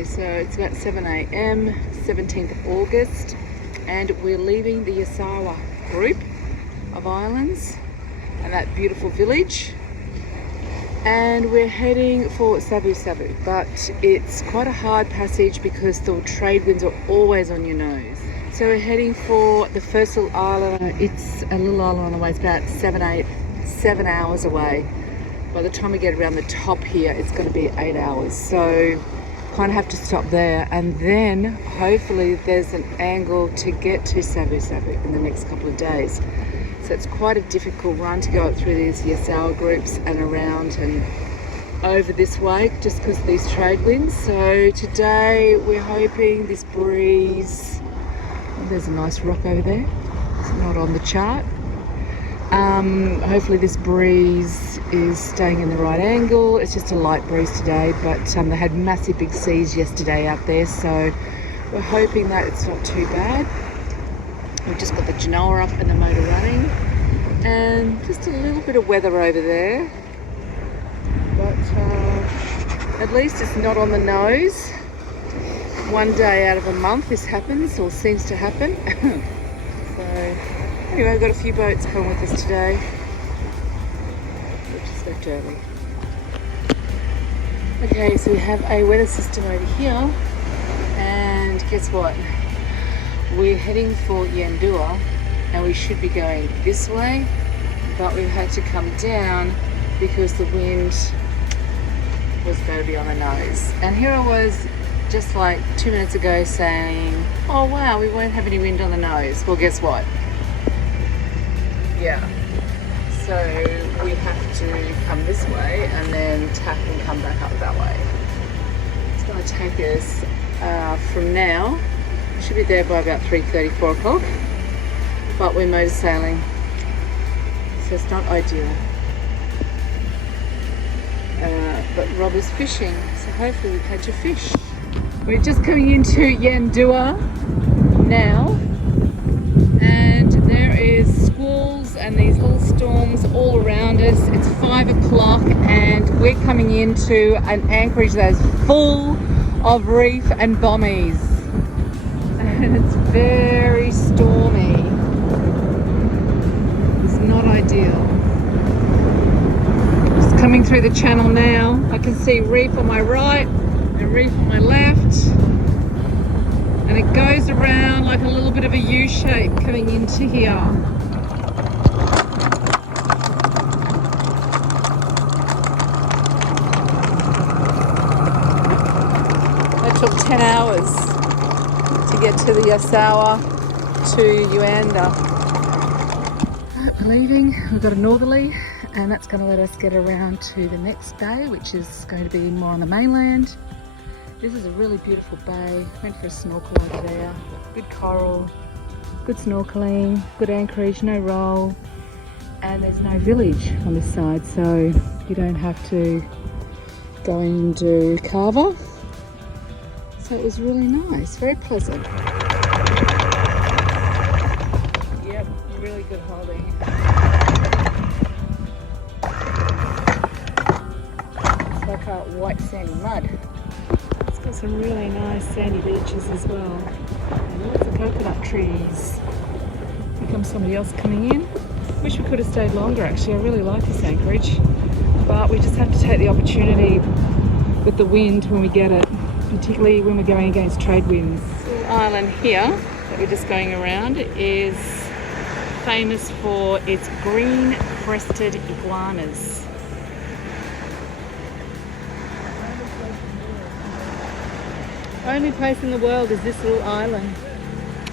Okay, so it's about 7 a.m, 17th of August, and we're leaving the Yasawa group of islands and that beautiful village, and we're heading for Savusavu, but it's quite a hard passage because the trade winds are always on your nose. So we're heading for the first little island. It's a little island on the way. It's about 7 hours away. By the time we get around the top here, it's going to be 8 hours. So kind of have to stop there, and then hopefully there's an angle to get to Savusavu in the next couple of days. So it's quite a difficult run to go up through these Yasawa groups and around and over this way, just because of these trade winds. So today we're hoping this breeze, oh, there's a nice rock over there, it's not on the chart. Hopefully this breeze is staying in the right angle. It's just a light breeze today, but they had massive big seas yesterday out there, so we're hoping that it's not too bad. We've just got the genoa up and the motor running, and just a little bit of weather over there, but at least it's not on the nose. One day out of a month this happens, or seems to happen. So anyway, we've got a few boats coming with us today. We've just left early. Okay, so we have a weather system over here, and guess what? We're heading for Yandua, and we should be going this way, but we've had to come down because the wind was going to be on the nose. And here I was just like 2 minutes ago saying, oh wow, we won't have any wind on the nose. Well, guess what? Yeah, so we have to come this way and then tack and come back up that way. It's going to take us from now, we should be there by about 3:30, 4 o'clock, but we're motor sailing, so it's not ideal. But Rob is fishing, so hopefully we catch a fish. We're just coming into Yandua now, and there is squalls and these little storms all around us. It's 5 o'clock and we're coming into an anchorage that is full of reef and bommies, and it's very stormy. It's not ideal. Just coming through the channel now, I can see reef on my right and reef on my left, and it goes around like a little bit of a U shape coming into here. It took 10 hours to get to the Yasawa to Yandua. We're leaving, we've got a northerly, and that's going to let us get around to the next bay, which is going to be more on the mainland. This is a really beautiful bay. Went for a snorkel over there. Good coral, good snorkeling, good anchorage, no roll, and there's no village on this side, so you don't have to go and do carver. So it was really nice, very pleasant. Yep, really good holding. It's like a white sandy mud. Got some really nice sandy beaches as well, and lots of coconut trees. Here comes somebody else coming in. Wish we could have stayed longer actually. I really like this anchorage, but we just have to take the opportunity with the wind when we get it, particularly when we're going against trade winds. This island here that we're just going around is famous for its green-breasted iguanas. Only place in the world is this little island.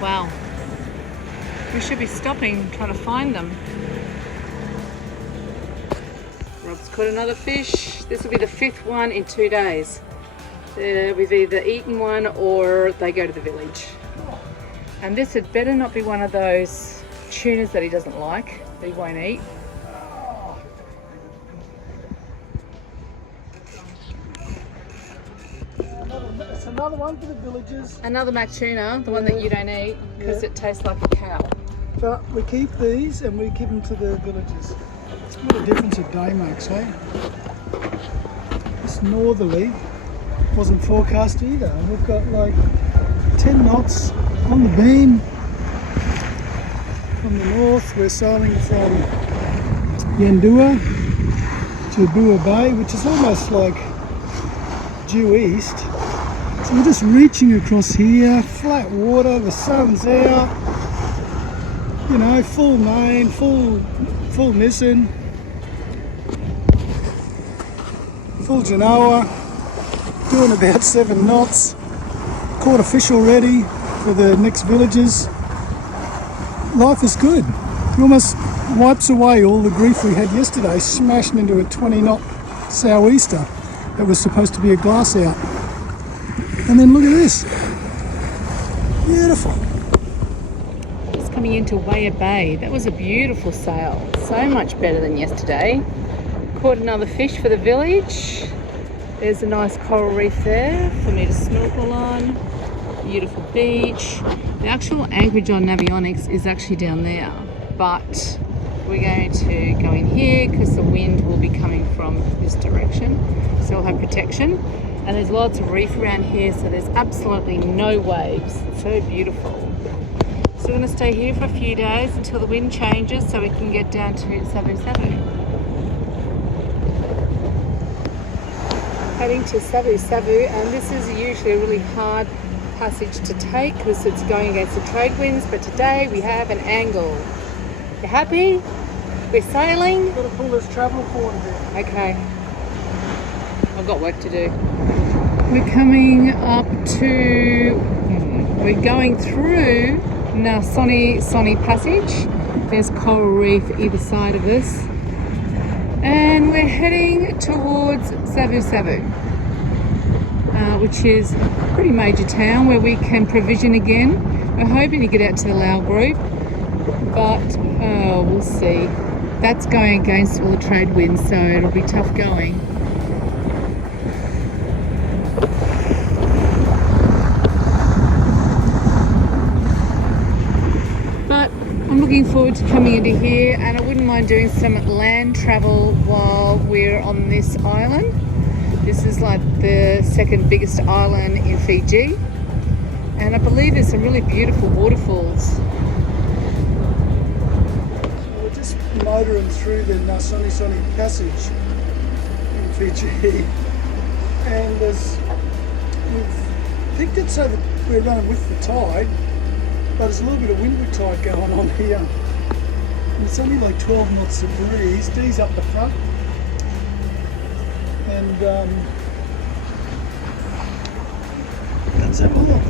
Wow. We should be stopping, trying to find them. Rob's caught another fish. This will be the 5th one in 2 days. We've either eaten one or they go to the village. And this had better not be one of those tunas that he doesn't like, that he won't eat. It's another one for the villagers. Another mac tuna, the one that you don't eat because it tastes like a cow. But we keep these and we give them to the villagers. What a difference a day makes, eh? This northerly wasn't forecast either. And we've got like 10 knots on the beam. From the north, we're sailing from Yandua to Bua Bay, which is almost like due east. So we're just reaching across here, flat water, the sun's out, you know, full main, full missing, full Genoa, doing about 7 knots, caught a fish already for the next villages. Life is good. It almost wipes away all the grief we had yesterday, smashing into a 20-knot sou'easter that was supposed to be a glass out. And then look at this. Beautiful. Just coming into Bua Bay. That was a beautiful sail. So much better than yesterday. Caught another fish for the village. There's a nice coral reef there for me to snorkel on. Beautiful beach. The actual anchorage on Navionics is actually down there, but we're going to go in here because the wind will be coming from this direction, so we'll have protection. And there's lots of reef around here, so there's absolutely no waves. It's so beautiful. So we're going to stay here for a few days until the wind changes so we can get down to Savu Savu. Heading to Savu Savu, and this is usually a really hard passage to take because it's going against the trade winds, but today we have an angle. You happy? We're sailing? Got to pull this travel cord a bit. Okay. I've got work to do. We're coming up to, we're going through Soni Passage. There's coral reef either side of us. And we're heading towards Savu Savu, which is a pretty major town where we can provision again. We're hoping to get out to the Lao group, but we'll see. That's going against all the trade winds, so it'll be tough going. But I'm looking forward to coming into here, and I wouldn't mind doing some land travel while we're on this island. This is like the second biggest island in Fiji, and I believe there's some really beautiful waterfalls. We're just motoring through the Soni Passage in Fiji, and we've picked it so that we're running with the tide, but there's a little bit of windward tide going on here. And it's only like 12 knots of breeze. D's up the front. And let's have a look.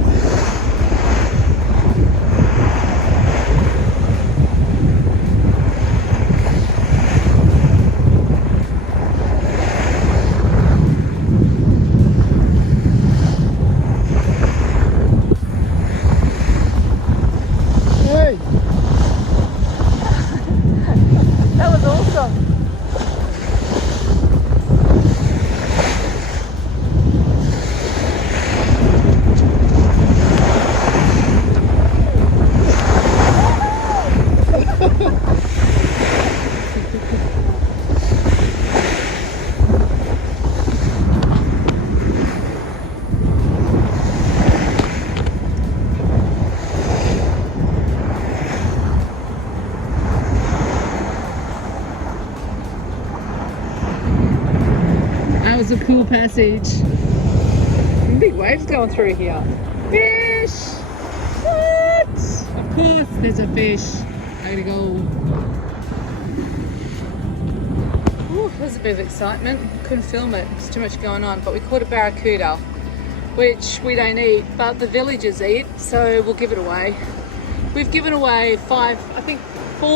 Hey! That was awesome. That was a cool passage. Some big waves going through here. Fish! What? Of course there's a fish. I gotta go. Ooh, there's a bit of excitement. Couldn't film it, there's too much going on. But we caught a barracuda, which we don't eat, but the villagers eat, so we'll give it away. We've given away 4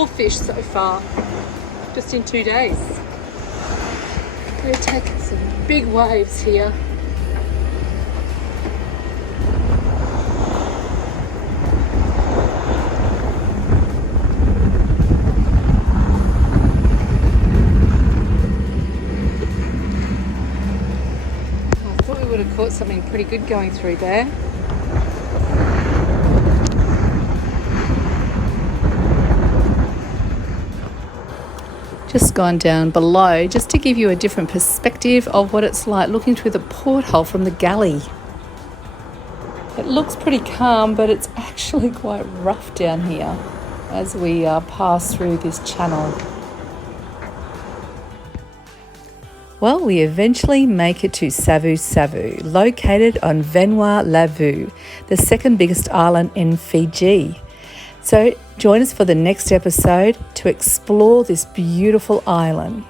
fish so far, just in 2 days. We're taking some big waves here. I thought we would have caught something pretty good going through there. just gone down below just to give you a different perspective of what it's like looking through the porthole from the galley. It looks pretty calm, but it's actually quite rough down here as we pass through this channel. Well, we eventually make it to Savu Savu, located on Vanua Levu, the second biggest island in Fiji. So join us for the next episode to explore this beautiful island.